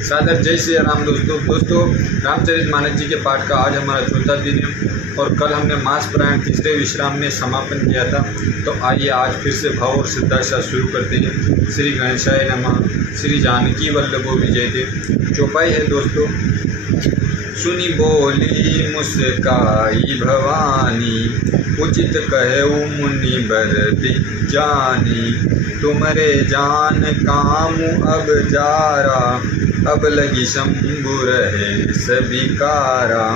सादर जय श्री राम। दोस्तों रामचरितमानस जी के पाठ का आज हमारा चौथा दिन है और कल हमने मास पारायण तीसरे विश्राम में समापन किया था। तो आइए आज फिर से भाव और श्रद्धा के साथ शुरू करते हैं। श्री गणेशाय नमः। श्री जानकी वल्लभो विजयते। चौपाई है दोस्तों। सुनी बोली मुस्काई भवानी, उचित कहऊ मुनि बर विज्ञानी। तुमरे जान कामु अब जारा, अब लगी शंभु रहे सभी कारा।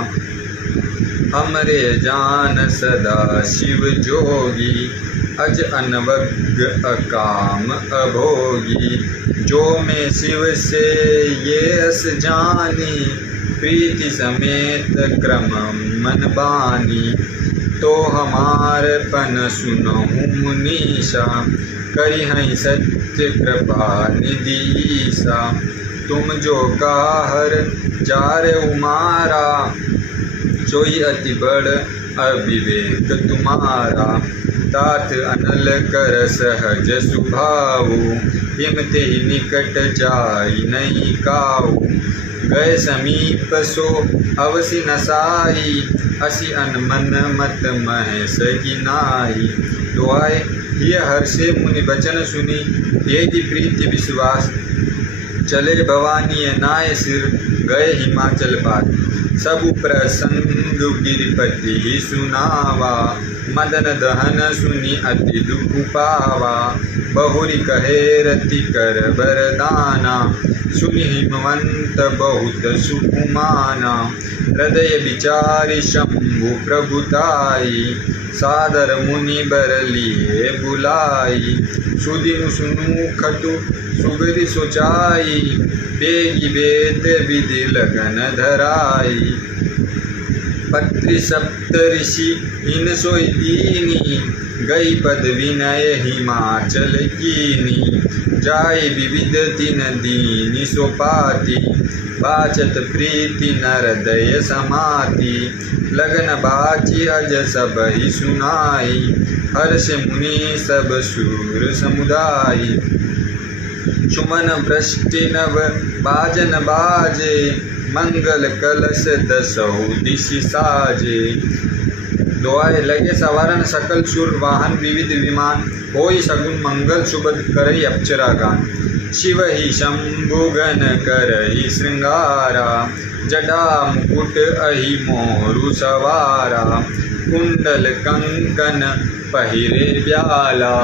हमरे जान सदा शिव जोगी, अज अनवग अकाम अभोगी। जो मैं शिव से ये अस जानी, प्रीति समेत क्रम मन बानी। तो हमार पन सुनहु मुनीषा, करी हई सत्य कृपा निधीसा। तुम जो काहर जार उमारा, सोई अति बड़ अविवेक तुम्हारा। तात अनल कर सहज सुभाऊ, हिम ते निकट जाई नहीं काऊ। गए समीप सो अवसि नसाई, असी अनमन मत मह सगिनाई। दुआए ये हर्षे मुनि बचन सुनी, ये की प्रीति विश्वास। चले भवानी नाय सिर, गए हिमाचल पार। सब प्रसंग गिरिपति ही सुनावा, मदन दहन सुनी अति दुख पावा। बहुरी कहे रति कर बरदाना, सुनि हिमवंत बहुत सुकुमाना। हृदय विचारि शंभु प्रभुताई, सादर मुनि बर लिए बुलाई। सुदिनु सुनु खतु सुगरि सोचाई, बेगी वेद विधि लगन धराई। पत्रि सप्त ऋषि इन सोई दीनी, गई पद विनय हिमाचल कीनी। जाय विविध तिन दीनि सोपाति, बाचत प्रीति नरदय समाति। लगन बाची अज सब ही सुनाई, हर्ष मुनि सब सूर समुदाय। सुमन वृष्टि नव बाजन बाजे, मंगल कलश दसहु दिशि साजे। दुआए लगे सवारन सकल सुर वाहन, विविध विमान। होई सगुन मंगल सुबद करई अप्सरा गान। शिव ही शंभु गण करई श्रृंगारा, जटा मुकुट अहि मोरु सवारा। कुंडल कंकन पहिरे ब्याला,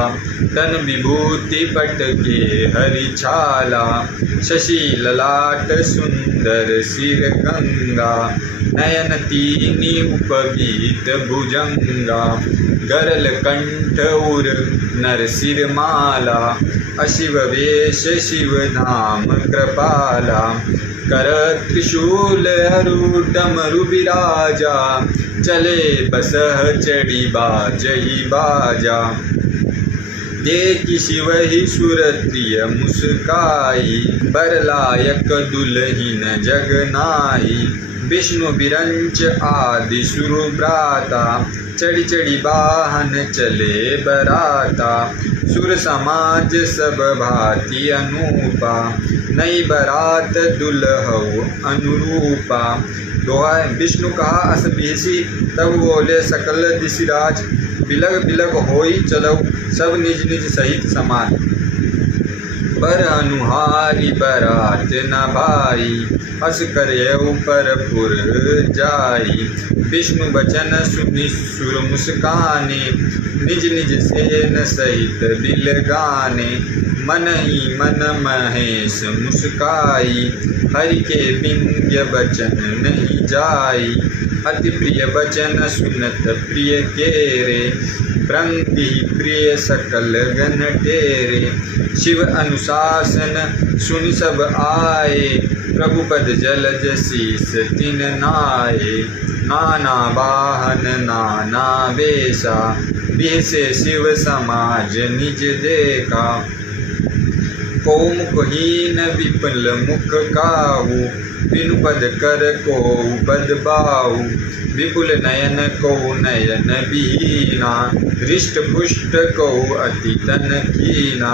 तन विभूति पट के हरि छाला। शशि ललाट सुंदर सिर गंगा, नयन तीनी उपवीत भुजंगा। गरल कंठ उर नर सिर माला, अशिव वेश शिव धाम कृपाला। कर त्रिशूल अरु डमरु बिराजा, चले बसह चढ़ी बाजही बाजा। देखि शिव ही सुरप्रिय मुस्काई, बरलायक दुलहिन जग नाई। विष्णु बिरंच आदि सुरभ्राता, चढ़ी चढ़ी वाहन चले बराता। सुर समाज सब भांति अनूपा, नई बरात दुल्हऊ अनुरूपा। दोहाय विष्णु कहा अस बिहसी, तब बोले सकल दिशिराज। बिलग बिलग होई चलऊ, सब निज निज सहित समान। बर अनुहारी बरात न भाई, हस करयऊ परपुर जाई। विष्णु बचन सुनि सुर मुस्काने, निज निज सेन सहित बिल गाने। मन ही मन महेश मुस्काई, हरि के विंध्य बचन नहीं जाई। अति प्रिय बचन सुनत प्रिय केरे, ब्रंति प्रिय सकल गण टेरे। शिव अनुशासन सुनि सब आए, प्रभु पद जलज शीस तिन नाये। नाना वाहन नाना वेशा, बिहसे शिव समाज निज देखा। को मुखहीन विपुल मुख काहू, बिनु पद कर को पद बाहू। विपुल नयन को नयन बीना, हृष्ट पुष्ट को अति तन कीना।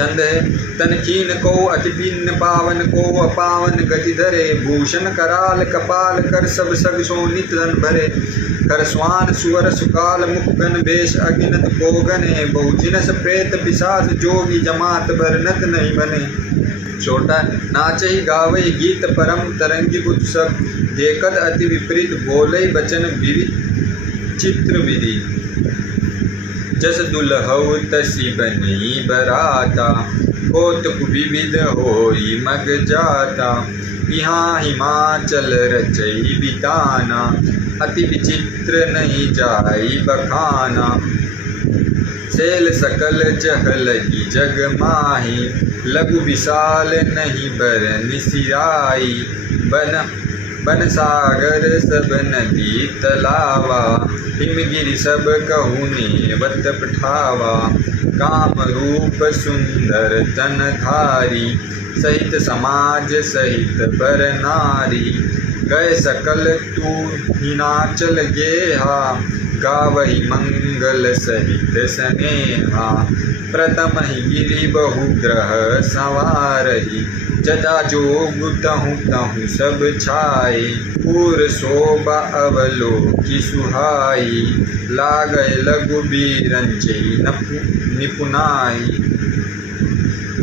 छंद है। तन खीन को अति भिन्न पावन को अपावन गति धरे, भूषण कराल कपाल कर सब सग सोनित धन भरे, कर स्वान सुवर सुकाल मुख गण भेष अगिनत को गने, बहुजिनस प्रेत पिशाच जोगी जमात बरनत नहीं बने। छोटा नाचहि गावहि गीत परम तरंगी उत्सव, देखत अति विपरीत बोले बचन विचित्र विधि, जस दुलहु तसी बनी बराता, कौतुक विविध होई मग जाता, यहाँ हिमाचल रचई बिताना, अति विचित्र नहीं जाई बखाना, सेल सकल चहलही जग माही, लघु विशाल नहीं बरन सिराई, बन सागर सब नदी तलावा, हिमगिरि सब कहूने वत पठावा, काम रूप सुंदर तन धारी, सहित समाज सहित बर नारी, गए सकल तू हिमाचल गेहा, गावहि मंगल सहित स्नेहा, प्रथम ही गिरि बहु ग्रह संवारही, जटा जोग तहु तहु सब छाए, पूर शोभा अवलोकि सुहाई, लागय लघु बीरंचे निपुनाई,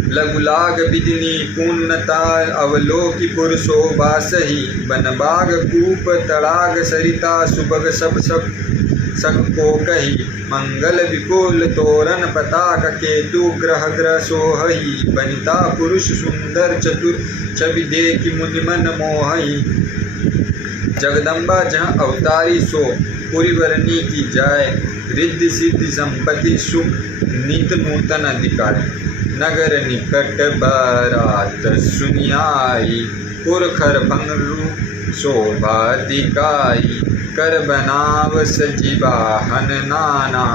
लघु लाग विदिनी पूर्णता अवलोकि पुर शोभा सही, बन बाग कूप तड़ाग सरिता सुबग सब सग को कही, मंगल विपुल तोरण पताक केतु ग्रह ग्रह सोहई, बनिता पुरुष सुंदर चतुर छवि देखि मुनिमन मोहई, जगदम्बा जहाँ अवतारी सो पुरी वरनी की जाय, रिद्धि सिद्धि संपत्ति सुख नित नूतन अधिकार, नगर निकट बारात सुनियाई, पुरखर भंगरु शोभा दिखाई, कर बनाव सजीवाहन नाना,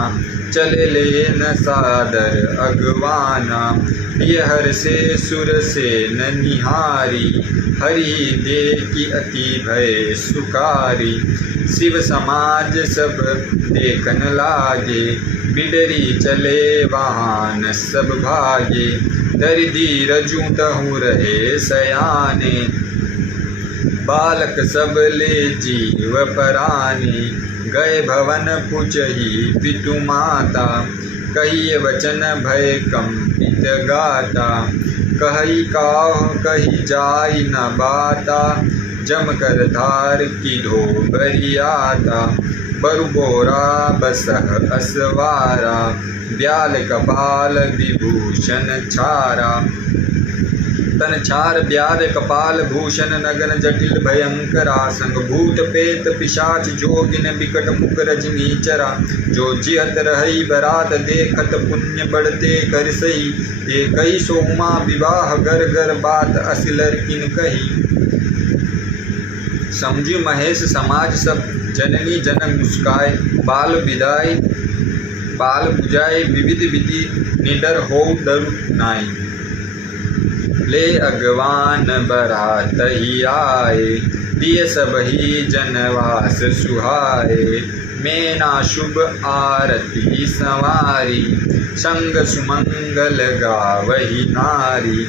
चले लेन सादर अगवाना, ये हर से सुर से न निहारी, हरि देखी अति भय सुकारी, शिव समाज सब देखन लागे, बिडरी चले वाहन सब भागे, दरिदी रजू तहु रहे सयाने, बालक सब ले जीव पराने, गए भवन पुचही पितु माता, कहिए वचन भय कंपित गाता, कही काह कही जाई न बाता, जम कर धार की ढोबरियाता, बरु बोरा बसह असवारा, ब्याल कपाल विभूषण छारा, तन छार ब्याल कपाल भूषण, नगन जटिल भयंकरा, संग भूत पेत पिशाच जोगिन बिकट मुख रजनी चरा, जो जियत रही बरात देखत पुण्य बढ़ते कर सही, ये कई सोमा विवाह गर गर बात असिलर किन कही, समझी महेश समाज सब जननी जनक मुस्काए, बाल विदाई बाल बुझाए विविध विधि, निडर हो डर नाई, ले अगवान बरात ही आए, दिए सब ही जनवास सुहाए, मेना शुभ आरती संवारी, संग सुमंगल गावही नारी,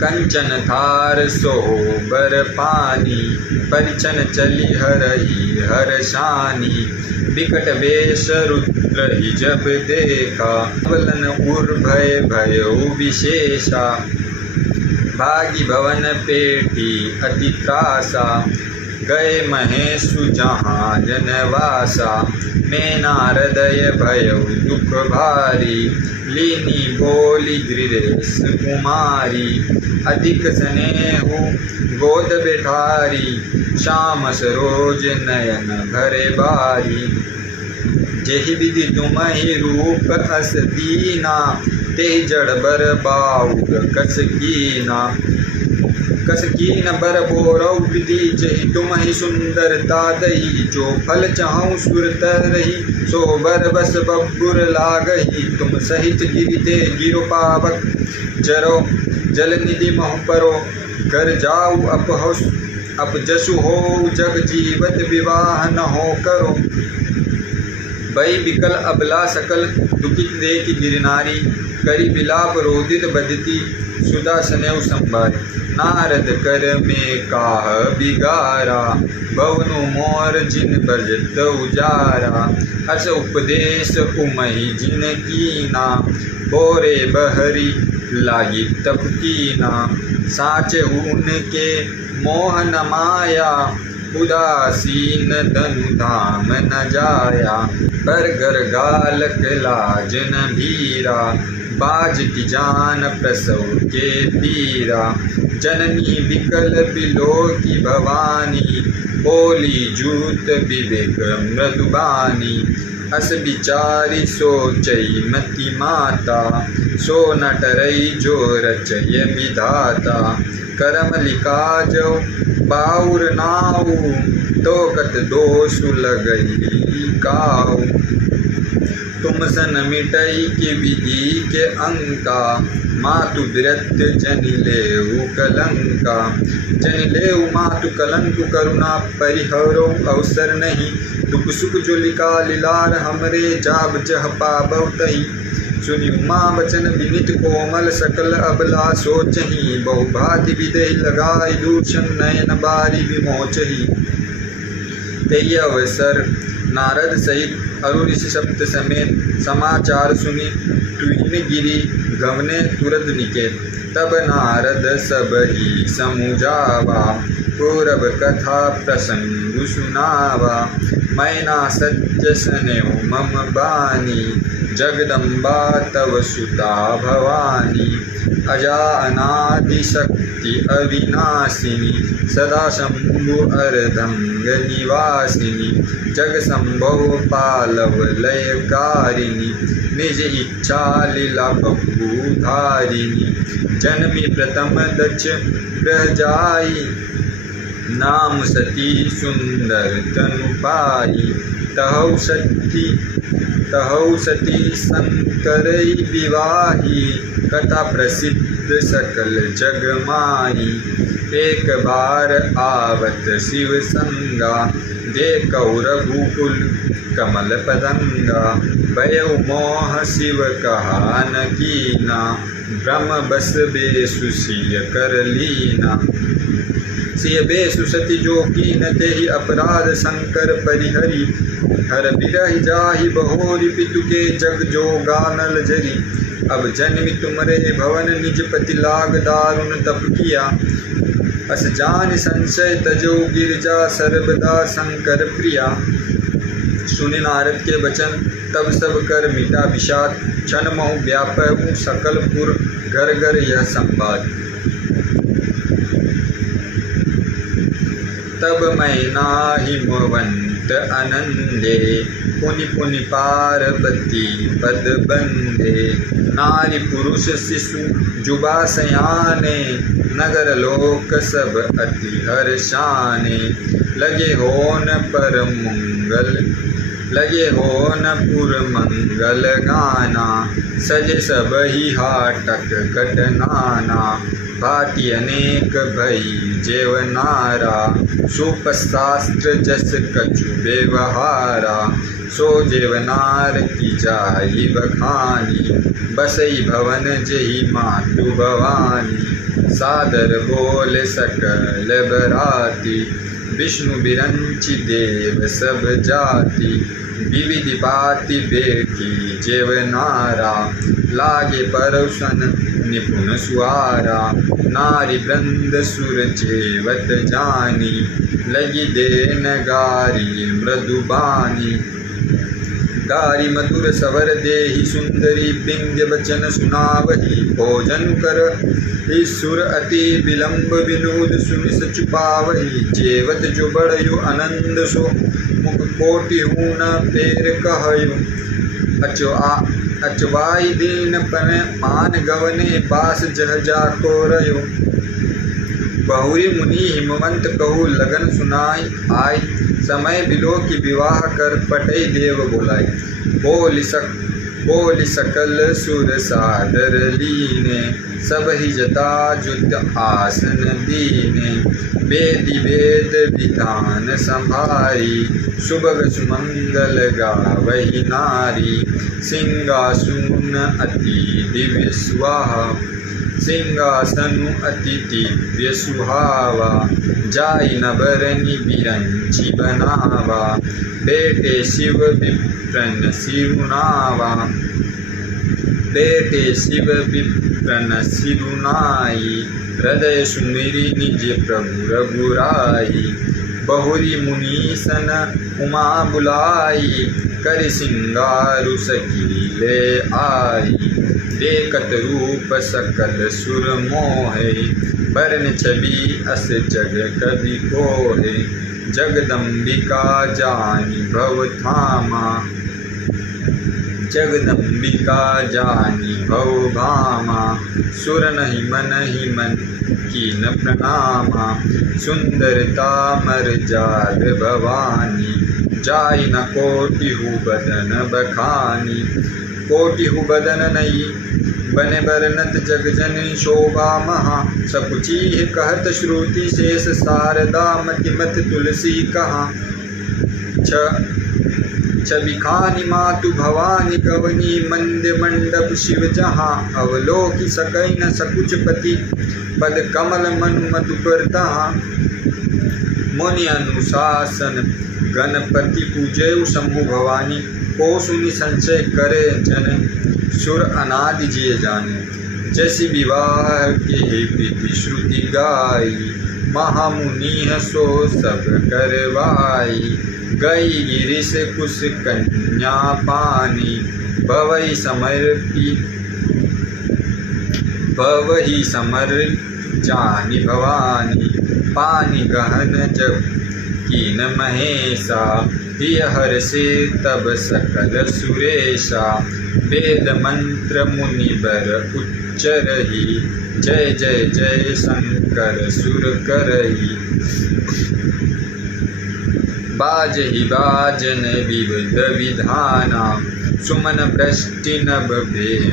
कंचन थार सोबर पानी, परिचन चली हरही हर शानी, बिकट वेश रुद्र ही जब देखा, अवलन उर्भय भयो विशेषा, भागी भवन पेटी अति त्रासा, गए महेशु जहाँ जनवासा, मेना हृदय भयो दुख भारी, लीनी बोली गिरेश कुमारी, अधिक स्नेहु गोद बिठारी, श्याम सरोज नयन भरे बारी, जेहि विधि तुम ही रूप अस दीना, ते जड़ बर बाउग कस कीन बर बोरौ विधि, जेहि तुम ही सुंदरता दही, जो फल चाहूँ सुरत रही, सो बर बस बब्बुर लागही, तुम सहित गिरिते गिरो पावक, जरो जल निधि महु परो, कर जाऊ अप जसु हो जग जीवत, विवाह न हो करो, बई बिकल अबला सकल दुखित देख गिरनारी करी बिलाप रोदित बदती सुधा सनेव संभारी नारद कर में काह बिगारा भवनु मोर जिन बजत उजारा हस उपदेश उमहि जिन कीना बोरे बहरी लागी तप कीना साच उनके मोहन माया उदासीन धनु धाम न जाया बरगर गालक लाज न भीरा बाज की जान प्रसव के पीरा जननी बिकल बिलो की भवानी बोली जूत विवेक मृदुबानी अस बिचारी सोचई मति माता सो न टरई जो रचय विधाता करम लिखा जो बाउर नाऊ तो कत दोषु लगई काऊ तुम सन मिटई के विधि के अंका मातु विरत जन लेऊ कलंका जन लेऊ मातु कलंक करुणा परिहरो अवसर नहीं दुख सुख जो लिखा लिलार हमरे जाब जह पाबव तही सुनि उमा वचन विनित कोमल सकल अबला सोचही बहुभाति विदेह लगाई दूषण नयन बारी विमोचही तेय अवसर नारद सहित अरु ऋषि सप्त समेत समाचार सुनि तुहिन गिरी गमने तुरत निकेत तब नारद सब ही समुझावा पूरब कथा प्रसंग सुनावा मैना सत्य सनेव मम बानी जगदम्बा तव सुता भवानी अजा अनादि शक्ति अविनाशिनी सदा शंभु अर्धंग निवासिनी जग संभव पालव लयकारिणी निज इच्छा लीला बपू धारिणी जन्मी प्रथम दक्ष ग्रह जाई नाम सती सुंदर तनु पाई तहु सती संकरई विवाही कथा प्रसिद्ध सकल जग माई एक बार आवत शिव संगा देखौ रघुकुल कमल पदंगा भयउ मोह शिव कहा न कीना ब्रह्म बस बेसुसिय कर लीना सिय बेसु सती जो कीन तेहि अपराध शंकर परिहरी हर बिरहि जाहि बहोरि पितु के जग जो गानल जरी अब जन्मि तुमरे भवन निज पति लाग दारुण तप किया अस जान संशय तजो गिरजा सर्वदा शंकर प्रिया सुनि नारद के वचन तब सब कर मिटा विषाद क्षण महु व्यापहु सकल पुर घर घर यह संवाद तब मैं नाहिमवंत अनंदे पुनि पुनि पार्वती पद बंदे नारी पुरुष शिशु जुबा सयाने नगर लोक सब अति हर्षाने लगे होन पर मंगल लगे होन पुर मंगल गाना सजे सब ही हाटक घटनाना भांति अनेक भई जेवनारा सुपशास्त्र जस कछु व्यवहारा सो जेवनार की जाई बखानी बसई भवन जही मातु भवानी सादर बोल सकल बराती विष्णु बिरंचि देव सब जाति विविधि पाति बेटी जेवनारा लागे परुषन निपुण सुआरा नारी वृंद सुर जेवत जानी लगी देन गारी मृदुबानी गारी मधुर सवर देहि सुंदरी बिंग वचन सुनावही भोजन कर ईश्वर अति विलंब विनोद सुनि सचु पावही जेवत जो बड़यु आनंद सो मुख कोटि हूँ न पेर कहयु अचवाई दीन पन मान गवने पास जह जा को रयो बहुरी मुनि हिमवंत कहु लगन सुनाई आई समय बिलो की विवाह कर पटई देव बोलाई बोली सकल सुर सादर लीने सब ही जता जुत आसन दीने, वेदी वेद विधान संभारी, सुबह सुमंगल गावही नारी, सिंहासन अति दिव्य सुहावा, सिंहासनु अति दिव्य सुहावा, जाई न बरनी बिरंची बनावा, बेटे शिव विप्रन सिरुनावा, बेटे शिव विप्रन सिरुनाई, हृदय सुमिरी निज प्रभु रघुराई, बहुरी मुनीसन उमा बुलाई, कर सिंगारु सकीले आई, देखत रूप सकल सुर मोहे, बरन छवि अस जग कवि कोहे, जगदम्बिका जानी भव धामा, जगदम्बिका जानी भव भामा, सुर नहीं मन कीन प्रणामा, सुंदरता मर जाल भवानी, जाई न कोटिहु बदन बखानी, कोटिहु बदन नहीं बने बरनत जग जननी शोभा महा, सकुची कहत श्रुति शेष शारदा, मतिमत तुलसी कहा, छबिखानी मातु भवानी गवनी, मंद मंडप शिव जहाँ, अवलोकि सकई न सकुच पति, पद कमल मनु मधुकर तहाँ, मुनि अनुशासन गणपति पूजयु शंभु भवानी, को सुनि संशय करे जन, सुर अनादि जिय जाने, जैसी विवाह के विधि श्रुति गाई, महामुनि सो सब करवाई, गई गिरिश कुश कन्या पानी, भवई समर जानी भवानी, पानी गहन जब कीन महेशा, हिय हर से तब सकल सुरेशा, वेद मंत्र मुनि बर उच्चरही, जय जय जय शंकर सुर करही, बाजहि बाजन विविध विधाना, सुमन वृष्टि नभ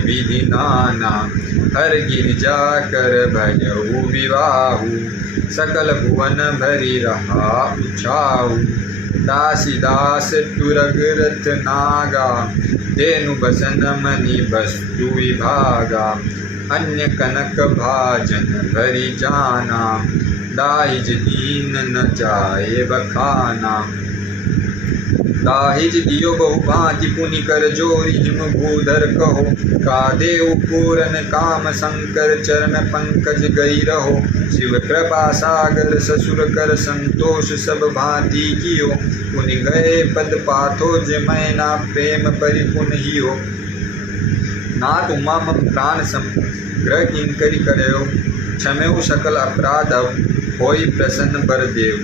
विधि नाना, हर गिरजा कर भयउ विवाहु, सकल भुवन भरी रहा उछाऊ, दासी दास तुरग रथ नागा, धेनु बसन मणि वस्तु विभागा, अन्य कनक भाजन भरी जाना, दाहिज दीन न जाए बखाना, दाहिज दियो बहु भांति पुनि कर जोरी, हिम भूधर कहो कादेव पूरन काम, शंकर चरण पंकज गई रहो, शिव कृपा सागर ससुर कर संतोष, सब भांति कियो पुनि गए पद पाथो, जमैना प्रेम परिपुन हियो, नाथ उमा मम प्राण संग्रह किंकरी करयो, क्षमेउ सकल अपराध होई प्रसन्न बर देव,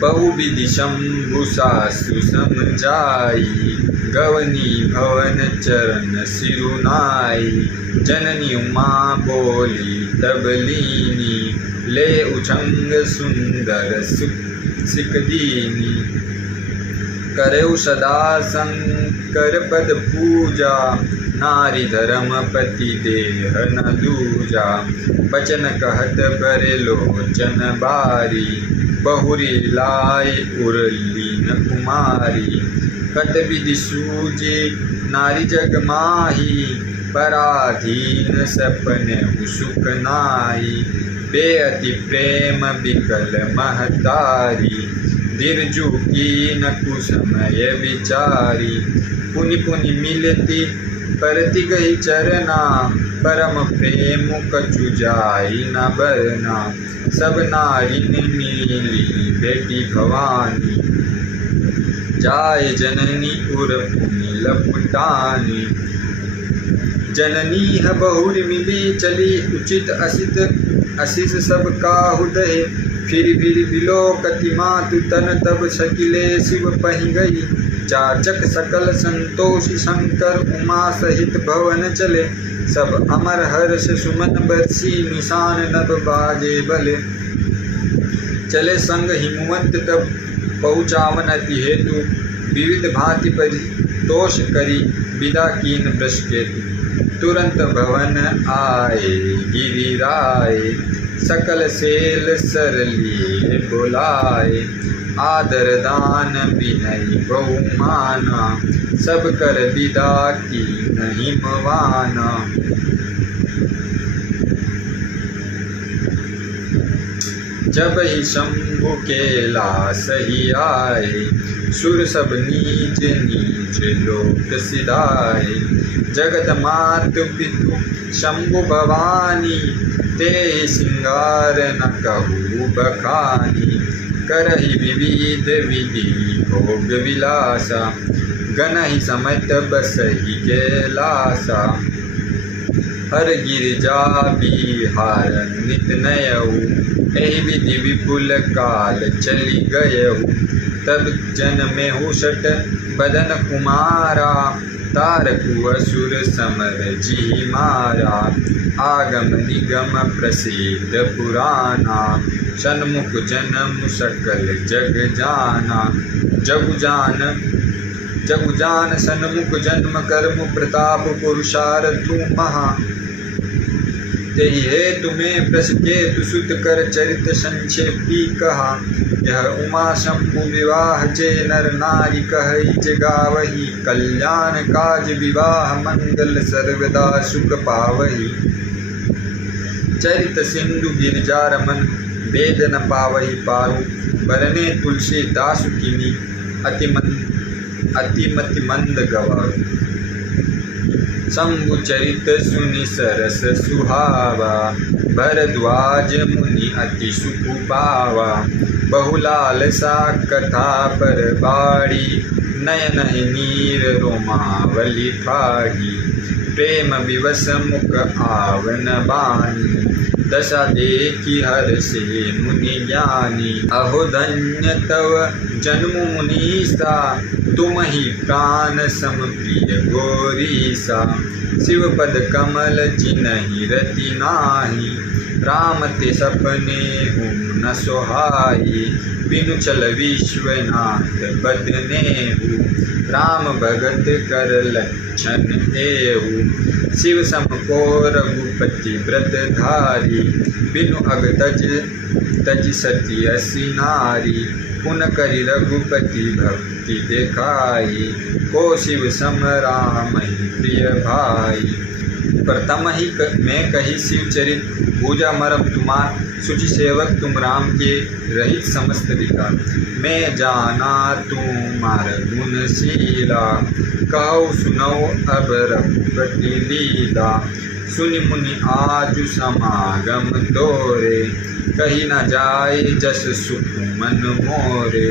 बहुविधि शंभु सासु समझाई, गवनी भवन चरण सिरुनाई, जननी उमा बोली तब लीनी, ले उछंग सुंदर सिकदीनी, करऊ सदा शंकर पद पूजा, नारी धर्म पति देह न दूजा, बचन कहत बरे लोचन बारी, बहुरी लाई उर्लीन कुमारी, कत विधि सूझे नारी जग माही, पराधीन सपने सुख नाई, बेअति प्रेम विकल महतारी, दिरजु कीन कुसमय विचारी, पुनि पुनि मिलती परति गई चरना, परम प्रेम कछु जाई न बरना, सब नारी नीली बेटी भवानी, जाय जननी उर पुनि लपटानी, जननी है बहुरी मिली चली, उचित असित अशिष सब काहु दहे, फिर बिलोकति मातु तन तब सकिले शिव पहि गई, चाचक सकल संतोषी शंकर उमा सहित भवन चले, सब अमर हर्ष सुमन बरसी, निशान नभ बाजे बले, चले संग हिमवंत तब पहुँचावन अति हेतु, विविध भांति परितोष करी विदा कीन वृष केतु, तुरंत भवन आए गिरिराए, सकल सेल सर लिए बुलाए। आदर दान विनय बहुमाना, सब कर विदा की नहीं मवाना। जब ही शंभु के लास ही आए, सुर सब नीच नीच लोक सिधाए। जगत मातु पितु शंभु भवानी, ते सिंगार न कहू बखानी। करहि विविध विधि भोग विलासा, गनहि समत बसहि कैलासा। हर गिरिजा बिहार नित नयऊ, एहि विधि विपुल काल चली गयऊ। तब जन्मेहु षट बदन कुमारा, तारकु असुर समर जी मारा। आगम निगम प्रसिद्ध पुराना, सन्मुख जन्म सकल जग जाना। जगु जान सन्मुख जन्म कर्म प्रताप पुरुषार्थु महा। तेहि हेतु में प्रस केतु सुत कर चरित संक्षेपी कहा। यह उमा शंभु विवाह जे नर नारी कहई जगावही। कल्याण काज विवाह मंगल सर्वदा सुख पावही। चरित सिंधु गिरिजा रमन, वेद न पावही पारु। बरने तुलसी दासु किनी, अतिमति मंद गवारु। शंभु चरित सुनि सरस सुहावा, भरद्वाज मुनि अति सुख पावा। बहुलाल सा कथा पर बाड़ी, नयन नीर रोमावली ठाड़ी। प्रेम विवश मुख आवन बानी, दशा देखी हर से मुनि ज्ञानी। अहो धन्य तव जन्म मुनीसा, तुम ही प्राण सम प्रिय गौरीसा। शिव पद कमल जिनहि रति नाही, राम ते सपने हुम न सोहाई। बिनु चल विश्वनाथ बदनेहु, राम भगत कर लक्षण एहु। शिव सम को रघुपति व्रत धारी, बिनु अग तज सती असी नारी। पुन करि रघुपति भक्ति देखाई, को शिव सम राम ही प्रिय भाई। प्रथम ही मैं कही शिव चरित, पूजा मरम तुम्हार। शुचि सेवक तुम राम के, रहित समस्त विकार। मैं जाना तुम्हार गुणशीला, कहो सुनो अब रघुपति लीला। सुनि मुनि आजु समागम तोरे, कही न जाय जस सुख मन मोरे।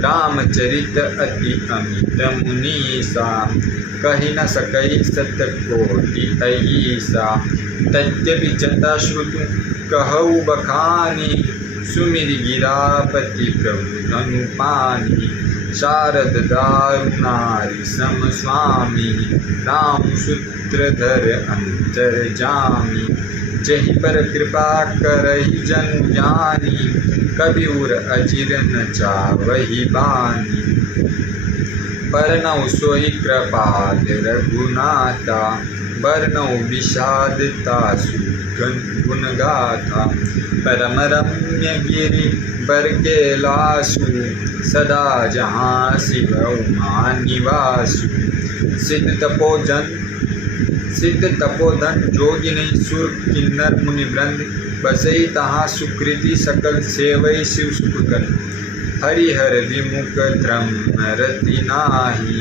रामचरित अति अमित मुनीसा, कही न सकई सत कोटि ऐसा। तद्यपि जता श्रुतु कहऊ बखानी, सुमिरि गिरापति प्रभु अनुपानी। शारद दारु नारी सम स्वामी, राम सूत्रधर अंतर्जामी। जहि पर कृपा करहि जन जानी, कबीर अचिर न चावहि बानी। परनौ सोहि कृपाल रघुनाथा, बरनौ विषाद तासु गुण गाथा। परम रम्य गिरि बर कैलासु, सदा जहाँ शिव उमा निवासु। सिद्ध तपोधन जोगिनी सुर किन्नर मुनि वृंद, बसई तहाँ सुकृति सकल सेवई शिव सुखकर। हरिहर विमुख ध्रम रति नाही,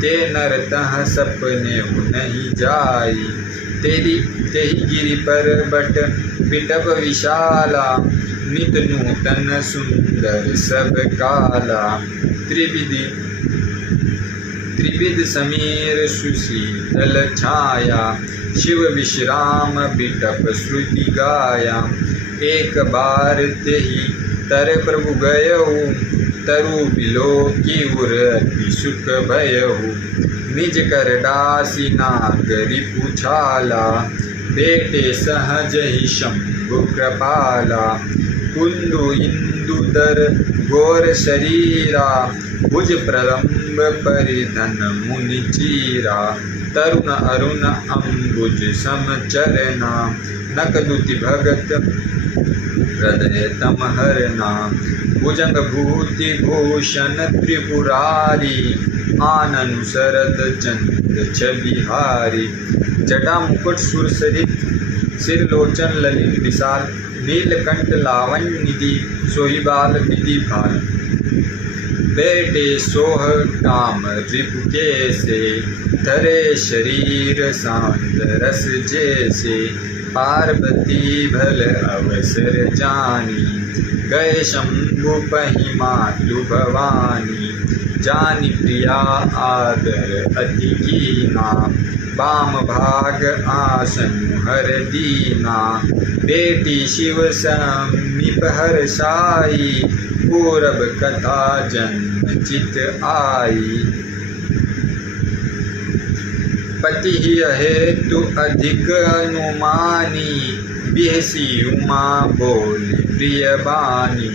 ते नर तह सपने नहीं जाई। तेहि गिरि पर बट बिटप विशाला, नित नूतन सुंदर सब काला। त्रिविध समीर सुशीतल छाया, शिव विश्राम बिटप श्रुति गाया। एक बार तेहि तर प्रभु गयहु, तरु बिलोकी उर अति सुख भयहु। निज कर दासी नागरी पुछाला, बेटे सहज ही शंभु कृपाला। कुंदु इंदुदर घोर शरीरा, भुज प्रलंब परिधन मुनि चीरा। तरुण अरुण अम्बुज समचरना, नकदुति भगत हृदय तमहरना, भुजंग भूति भूषण त्रिपुरारी, आननु शरद चंद्र छबिहारी, जटा मुकुट सुरसरित सिर लोचन ललित विशाल, नीलकंठ लावण्य निधि सोहि बाल विधि भाल, बेटे सोह काम रिपु कैसे, धरे शरीर शांत रस जैसे, पार्वती भल अवसर जानी, गए शंभु पहि मातु भवानी, जानी प्रिया आदर अति कीना, वाम भाग आसन हर दीना, बेटी शिव समीप हर्षाई, पूरब कथा जन्म चित आई, पति ही हेतु अधिक अनुमानी, बिहसी उमा बोली प्रिय बानी,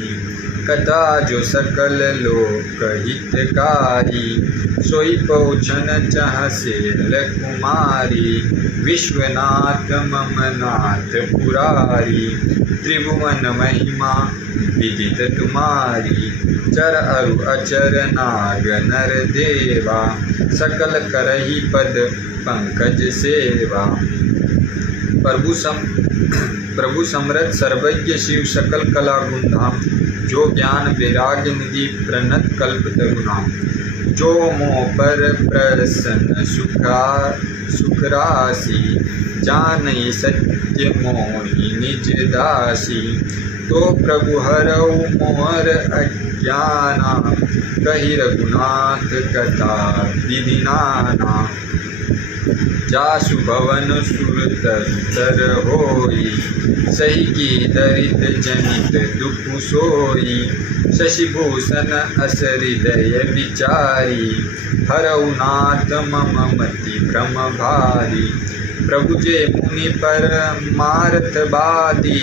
कथा जो सकल लोक हितकारी, सोई पहुँचन चाह सेल कुमारी, विश्वनाथ ममनाथ पुरारी, त्रिभुवन महिमा विदित तुम्हारी, चर अरु अचर नाग नर देवा, सकल करही पद पंकज सेवा, प्रभु समृत सर्वज्ञ शिव सकल कला गुणधाम, जो ज्ञान वैराग्य निधि प्रणत कल्प तरुणाम, जो मोह पर प्रसन्न सुखराशि, जानई सत्य मोहि निज दासी, तो प्रभु हरऊ मोर अज्ञाना, कहि रघुनाथ कथा विधि नाना, जासु भवन सुर तर होई, सही की दरिद्र जनित दुख सोई, शशिभूषण अस हृदय विचारी, हरऊ नाथ मम मति भ्रम भारी, प्रभु जे मुनि पर मारथ बादी,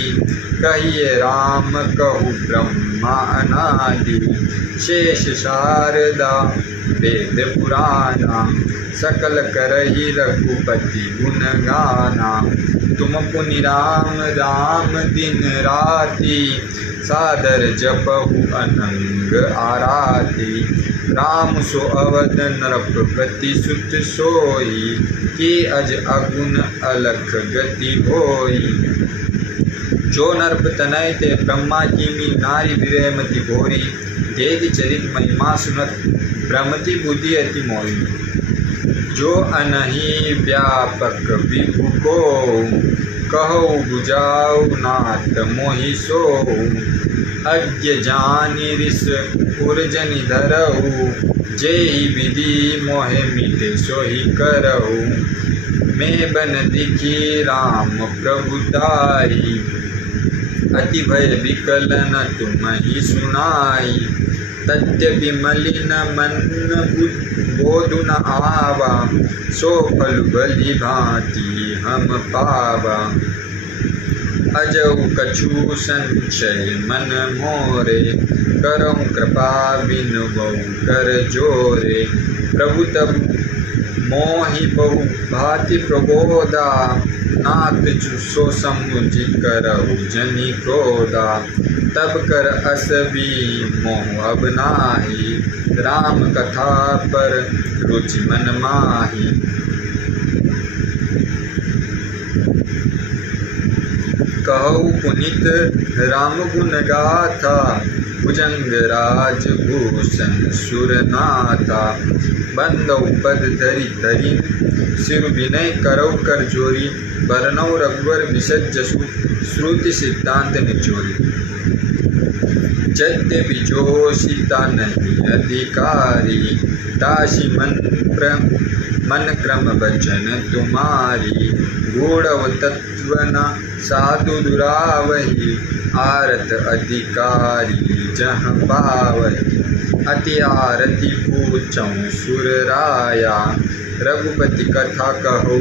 कहिए राम कहु ब्रह्मा अनादि, शेष शारदा वेद पुराना, सकल करही रघुपति गुण गाना, तुम पुनि राम राम दिन राति, सादर जपहु अनंग आराती, राम सो अवध नरपति सुत सोई, कि अज अगुण अलख गति होई, जो नरप तनय ते ब्रह्मा कीमी, नारी विरयमति भोरी, देव चरित महिमा सुनत भ्रमति बुद्धि अति मोही, जो अनहि व्यापक विभु को, कहु बुझाऊ नाथ मोहि सो, अज्ञ जानि ऋष उर्जनि धरऊ, जेहि विधि मोहे मिटे सोहि करऊ, मैं बन दिखी राम प्रभुताई, अति भय विकल न तुम ही सुनाई, तद्यपि मलिन मन बोधु न आवा, सो फल भली भांति हम पावा, अजऊ कछु संचय मन मोरे, करऊँ कृपा बिनुबऊ कर जोरे, प्रभु तब मोहि बहु भांति प्रबोधा, नाथ सो समुझ करहु जनि क्रोधा, तब कर अस भी मोह अब नाही, राम कथा पर रुचि मन माही, कहु पुनित राम गुण गाथा, भुजंग राज भूषण सुरनाथा, बंदौ पद धरि धरि, सिर विनय करौ कर जोरी, बरनौ रघुवर विशद जसु, श्रुति सिद्धांत निचोरी, यद्यपि जो सीता नहीं अधिकारी, दासी मन क्रम वचन तुम्हारी, गूढ़व तत्व न साधु दुरावही, आरत अधिकारी जहाँ पावही, अति आरती पूछऊँ सुर राया, रघुपति कथा कहो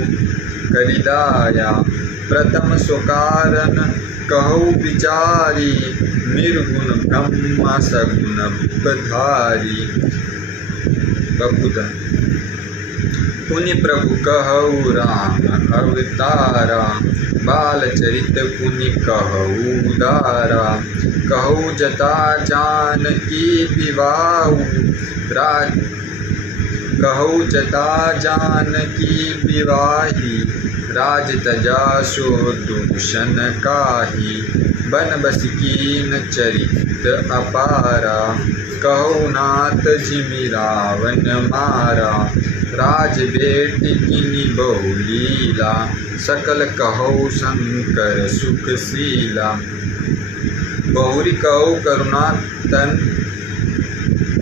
करिदाया, प्रथम सुकारण कहु विचारी, निर्गुण ब्रह्मा सगुण बधारी। पुनि प्रभु कहु राम अवतारा, बाल चरित पुनि कहु दारा। कहु जता जानकी विवाहु राज, कहु जता जानकी विवाही, राज तजा सो दूषण काही। बन बस कीन चरित अपारा, कहु नाथ जिमि रावण मारा। राज बेटी किनि बहु लीला, सकल कहु शंकर सुखशीला। बहुरी कहु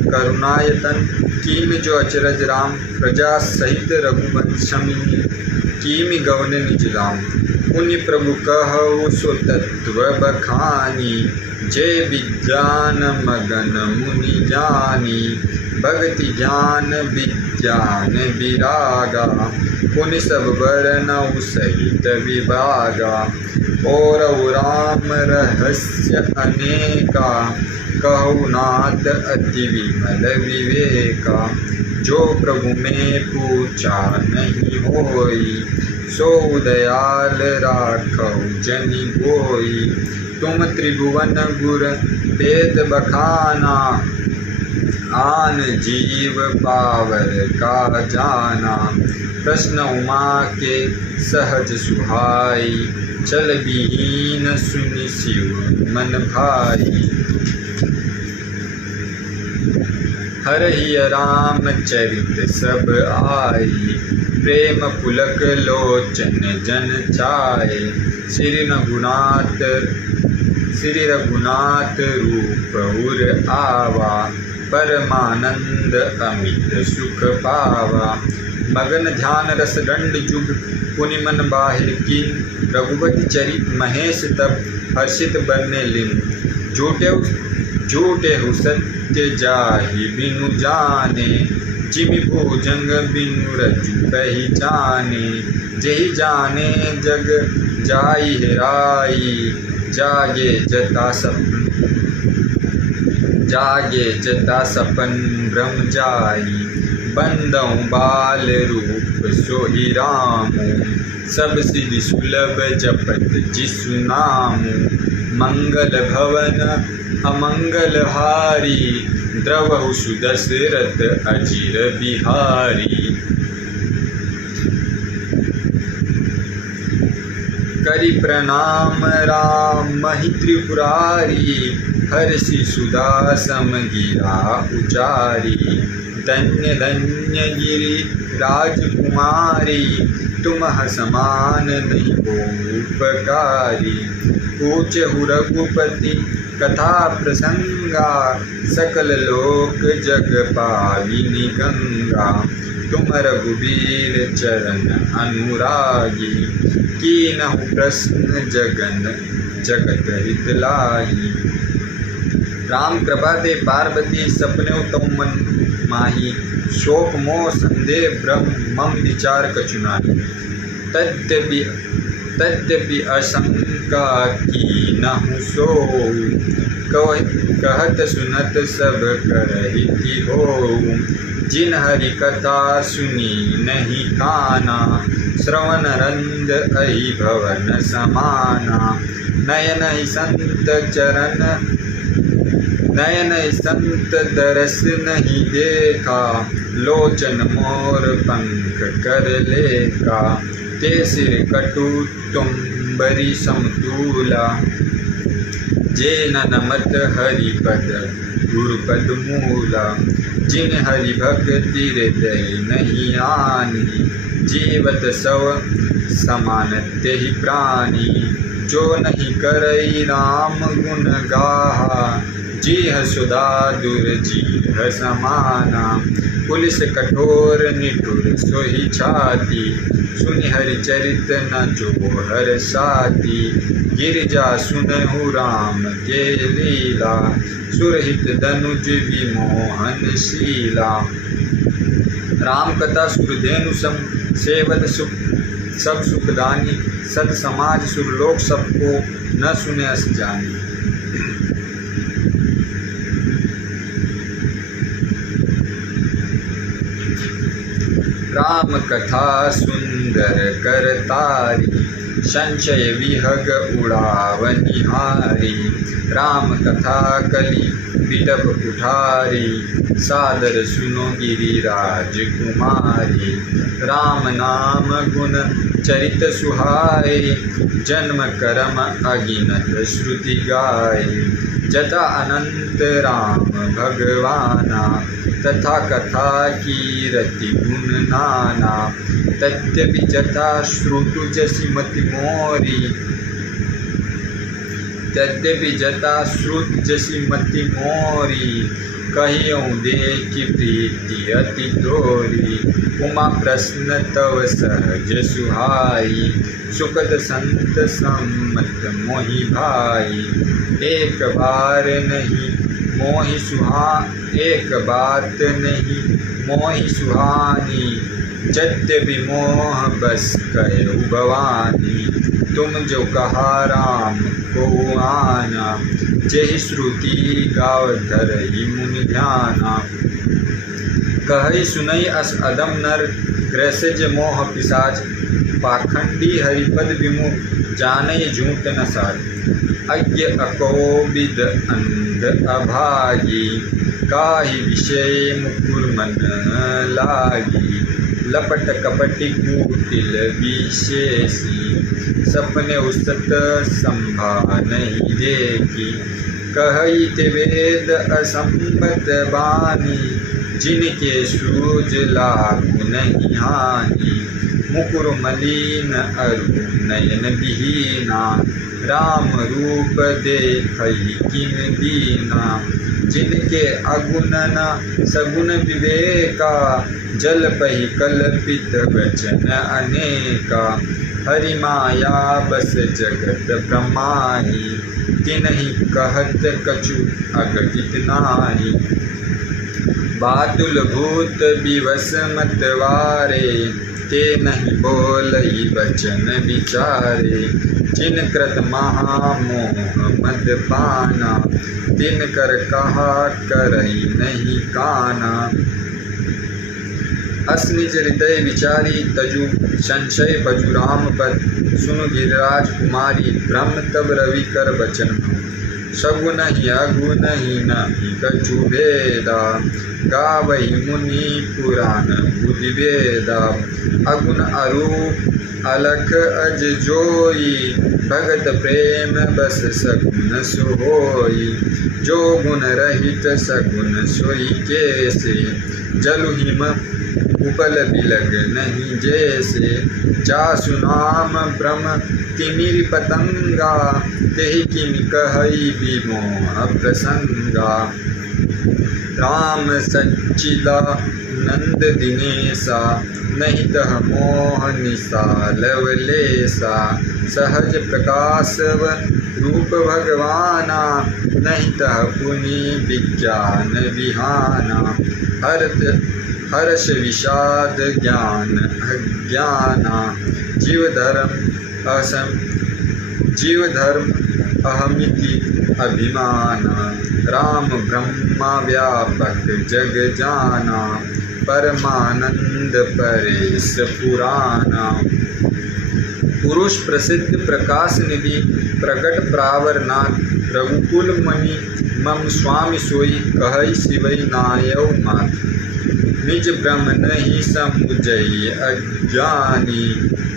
करुणायतन, कीमि जो अचरज राम। प्रजा सहित रघुवंशमिनि, कीमि गवन निज धाम। पुनि प्रभु कहु सो तत्व बखानी, जय विज्ञान मगन मुनि जानी। भगति ज्ञान विज्ञान विरागा, पुनि सब बरनउ सहित विभागा। और राम रहस्य अनेका, कहु नाथ अति विमल विवेका। जो प्रभु में पूछा नहीं होई, सो दयाल राखौ जनि गोई। तुम त्रिभुवन गुर वेद बखाना, आन जीव पावर का जाना। प्रश्न उमा के सहज सुहाई, चल विहीन सुनि शिव मन भाई। हरहि राम चरित सब आई, प्रेम पुलक लोचन जन चाय। श्री रघुनाथ रूप उर आवा, परमानंद अमित सुख पावा। मगन ध्यान रस दंड जुग, पुनि मन बाहिर कीन। रघुपति चरित महेश तब, हर्षित बरने लिन। झूठे हु सत्य जाहि बिनु जाने, जिमि भुजंग बिनु रजु पहचाने। जेहि जाने जग जाई हेराई, जागे जता सपन भ्रम जाई। बंदउ बाल रूप सोहि रामु, सब सिद्धि सुलभ जपत जिसु नामु। मंगल भवन अमंगल हारी, द्रवहु सुदशरथ अजिर बिहारी। करि प्रणाम राम महि त्रिपुरारी, हर्षि सुधा सम गिरा उचारी। धन्य धन्य गिरि राजकुमारी, तुमह समान नहीं उपकारी। पूछहु रघुपति कथा प्रसंगा, सकल लोक जग पाविनी गंगा। तुम रघुबीर चरण अनुरागी, कीनहु प्रश्न जगत हित लागी। राम कृपा ते पार्वती, सपने तुम मन माही। शोक मोह संदेह भ्रम मम विचार कछु नाही। तद्यपि आशंका कीनहु सोऊ, कहत सुनत सब करहिति होऊ। जिन हरि कथा सुनी नहीं काना, श्रवण रंज अहि भवन समाना। नयन ही संत दरस नहीं देखा, लोचन मोर पंख कर लेका। ते सिर कटु तुम बरी समतूला, जे नमत हरिपद गुरुपद मूला। जिन हरि भक्ति हृदय नहीं आनी, जीवत सव समान तेहि प्राणी। जो नहीं करई राम गुण गाहा, जीह सुधा दुर्जीह समाना। पुलिस कठोर निठुर सोहि छाती, सुनि हरि चरित न जो हर साथी। गिरिजा सुनहु राम के लीला, सुरहित धनुज विमोहन शीला। राम कथा सुरधेनु सम, सेवत सुख सब सुखदानी। सद समाज सुरलोक सबको, न सुने अस जानी। राम कथा सुंदर करतारी, संशय विहग उड़ावनिहारी। राम कथा कली बिटप उठारी, सादर सुनो गिरिराज कुमारी। राम नाम गुण चरित सुहाए, जन्म कर्म अगिनत श्रुति गाए। जथा अनंत राम भगवाना, तथा कथा कीरति गुण नाना। तद्यपि जथा श्रुतु जसि मति मोरी, तद्यपि जथा श्रुत जसि मति मोरी। कहियों देखि प्रीति अति तोरी, उमा प्रश्न तव सहज सुहाई। सुखद संत सम्मत मोहि भाई, एक बार नहीं मोहि एक बात नहीं मोहि सुहानी। यद्यपि मोह बस कहो भवानी, तुम जो कहा राम को आना। जहि श्रुति गाव धरहि मुनि ध्याना, कहई सुनई अस अदम नर। ग्रसज मोह पिशाच, पाखंडी हरिपद विमुख। जानई झूठ न सार, अज्ञ अकोविद अंध अभागी। काहि विषय मुकुर मन लागी, लपट कपटि कुटिल विशेषी। सपने उसत संभा नहीं देखी, कहई ते वेद असंबत बानी। जिनके सूझ लागु नहीं हानि, मुकुर मलिन अरु नयन विहीना। राम रूप देखई किन दीना, जिनके अगुण न सगुण विवेका। जल पहि कल्पित वचन अनेका, हरि माया बस जगत ब्रह्माही। तिन्हि कहत कछु अगणित नाही, बातुल भूत विवश मतवारे। ते नहीं बोलई वचन विचारे, जिन कृत महामोह मद पाना। तिन कर कहा करई नहीं काना, असनिज हृदय विचारी। तजु संशय भजु राम पद, सुनु गिरिराज कुमारी। ब्रह्म तब रवि कर बचन, सगुन ही अगुन ही नहीं कछु भेदा। गावई मुनि पुराण बुद्धि वेदा, अगुण अरूप अलख अज जोई। भगत प्रेम बस सगुन सोई, जो गुण रहित सगुन सोई कैसे। जलु हिम उपल बिलग नहीं जैसे, जासु नाम ब्रह्म तिमिर पतंगा। तेहि किम कहई विमोह प्रसंगा, राम सच्चिदानंद दिनेशा। नहीं तह मोह निशा लवलेशा, सहज प्रकाशव रूप भगवाना। नहीं तह पुनि विज्ञान विहाना, हर्ष विषाद ज्ञान अज्ञाना। जीव धर्म अहमिति अभिमाना। राम ब्रह्मा व्यापक जग जाना, परमानंद परेश पुराना। पुरुष प्रसिद्ध प्रकाश निधि, प्रकट प्रावरनाथ। रघुकुल मणि मम स्वामी सोई, कहई शिवई नायव मात। निज ब्रह्म नहीं समुझई अज्ञानी,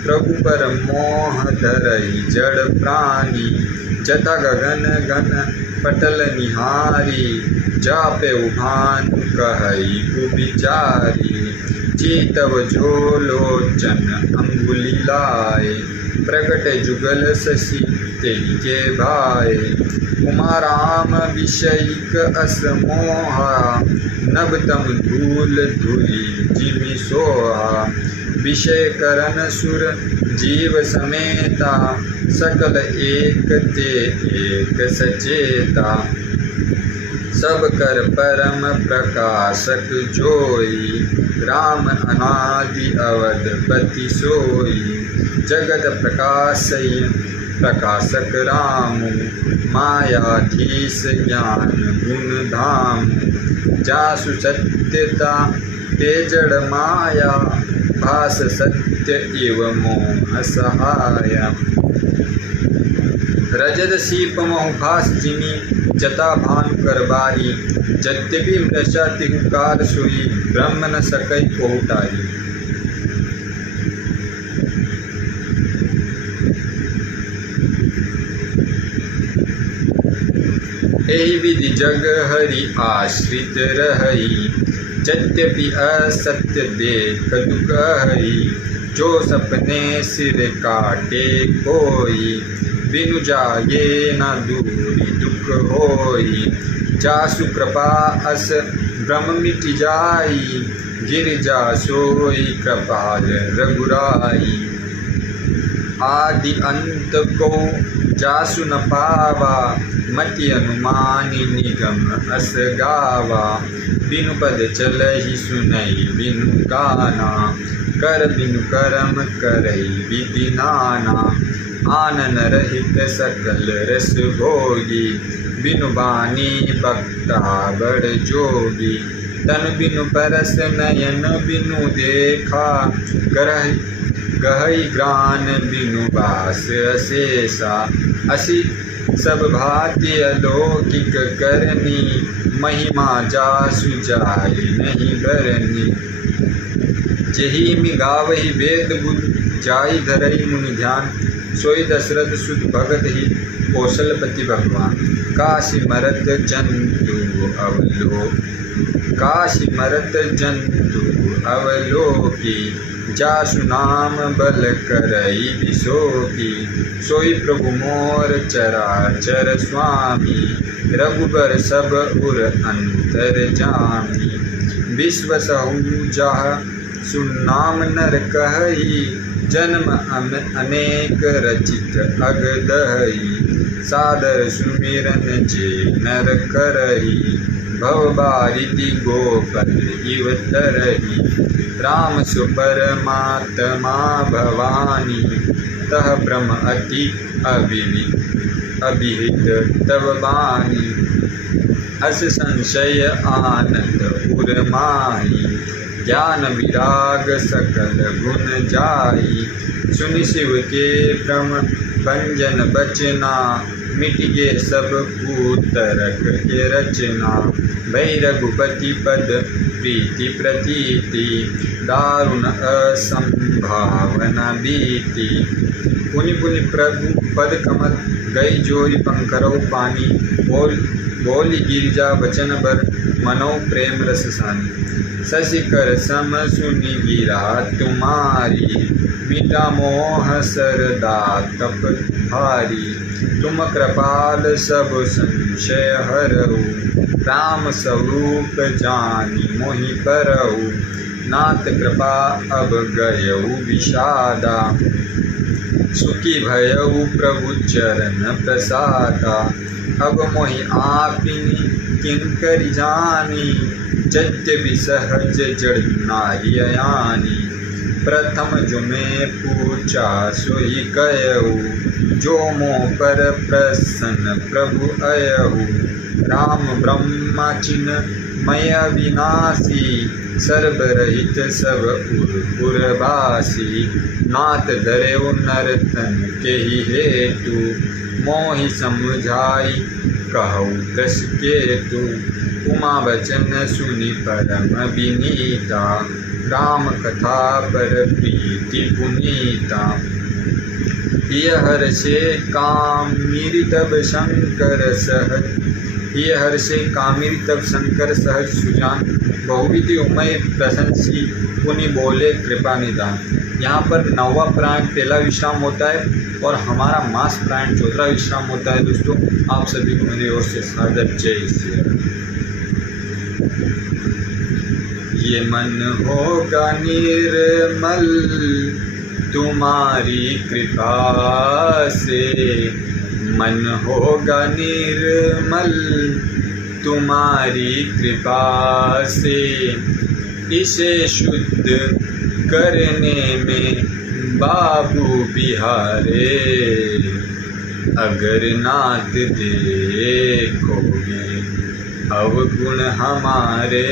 प्रभु पर मोह धरई जड़ प्राणी। जथा गगन गन पटल निहारी, जापे उभान कहई कुविचारी। चीतव जो लोचन अंगुली लाए, प्रगट जुगल शशि तेहि के भाए। उमा राम विषयिक असमोहा, नभ तम धूल धुली जिमि सोहा। विषय करन सुर जीव समेता, सकल एक ते एक सचेता। सब कर परम प्रकाशक जोई, राम अनादि अवधपति सोई। जगत प्रकाशक राम, मायाधीश ज्ञान गुण धाम। जासु सत्यता ते जड़ माया, भास सत्य इव मोह सहाय। रजत सीप महु भास जिमी जता भानु करबारी। यद्यपि मृषा तिहुकार सोई ब्रह्म न सकई पहुटाई। एहि विधि जग हरि आश्रित रही। यद्यपि असत्य देख दुख हई। जो सपने सिर काटे कोई। बिनु जागे न दूरी दुख होई। जासु कृपा अस भ्रम मिट जाई। गिर जा सोई कृपाल रघुराई। आदि अंत को जासु न पावा। मति अनुमानी निगम अस गावा। बिनु पद चलहि सुनई बिनु गाना। कर बिनु करम करई विधि नाना। आनन रहित सकल रस भोगी। बिनु बानी बक्ता बड़ जोगी। तन बिनु परस नयन बिनु देखा। गहई ग्रान बिनु बास अशेषा। असी सब भांति अलौकिक करनी। महिमा जासु जाय नहीं बरनी। जेहि मि गावहि वेद बुध जाई धरई मुनि ध्यान। सोई दशरथ सुत भगत ही कौशलपति भगवान। काशी मरत जंतु अवलोकी। जासु नाम बल करई विशोकी। सोई प्रभु मोर चराचर स्वामी। रघुबर सब उर अंतर जामी। विश्व सहु जाह सुनाम नर कहई। जन्म अनेक रचित अगदही। सादर सुमिरन जे नर करही। भव बारिधि गोपद इव तरही। राम सुपरमात्मा भवानी। तह ब्रह्म अति अभिहित तव बानी। अस संशय आनंद उर माही। ज्ञान विराग सकल गुण जाई। सुनि शिव के ब्रह्म भंजन बचना। मिट गे सब पूतरक के रचना। भई रघुपति पद प्रीति प्रतीति। दारुण असंभावना बीती। पुनि पुनि प्रभु पद कमल गई जोई पंकरौ पानी। बोली गिरिजा वचन बर मनो प्रेम रस सानी। शशिकर सम सुनि गिरा तुम्हारी। मिटा मोह सरदा तप भारी। तुम कृपाल सब संशय हरऊ। राम स्वरूप जानी मोहि परऊ। नाथ कृपा अब गयऊ विषादा। सुखी भयऊ प्रभु चरण प्रसादा। अब मोहि आपिनी किंकरि जानी। यद्यपि सहज जड़ नाहि अयानी। प्रथम जो मैं पूछा सोई कहऊ। जो मोह पर प्रसन्न प्रभु अयहु। राम ब्रह्मा चिन्मय अविनाशी। सर्वरहित सब उरबासी। नाथ धरेउ नरतन केहि हेतु। मोहि समझाई कहु कृष केतु। उमा वचन सुनि परम विनीता। राम कथा पर प्रीति पुनीता। यह हर्षे कामिरि तब शंकर सहज। यह हर्षे कामिरि तब शंकर सहज सुजान। बहुविधि उमय प्रशंसी पुनि बोले कृपा निदान। यहाँ पर 9वां प्राण पहला विश्राम होता है और हमारा मास प्राण 14वां विश्राम होता है। दोस्तों आप सभी को मेरी ओर से सादर जय श्री राम। ये मन होगा निर्मल तुम्हारी कृपा से। मन होगा निर्मल तुम्हारी कृपा से। इसे शुद्ध करने में बाबू बिहारे। अगर नाथ देखोगे अवगुण हमारे।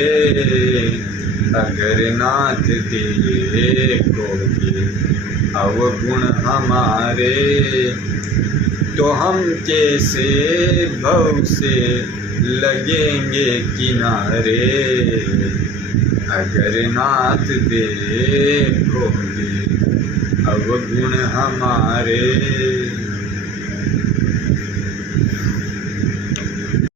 अगर नाथ देखोगे अवगुण हमारे, तो हम कैसे भव से लगेंगे किनारे। अगर नाथ देखोगे अवगुण हमारे।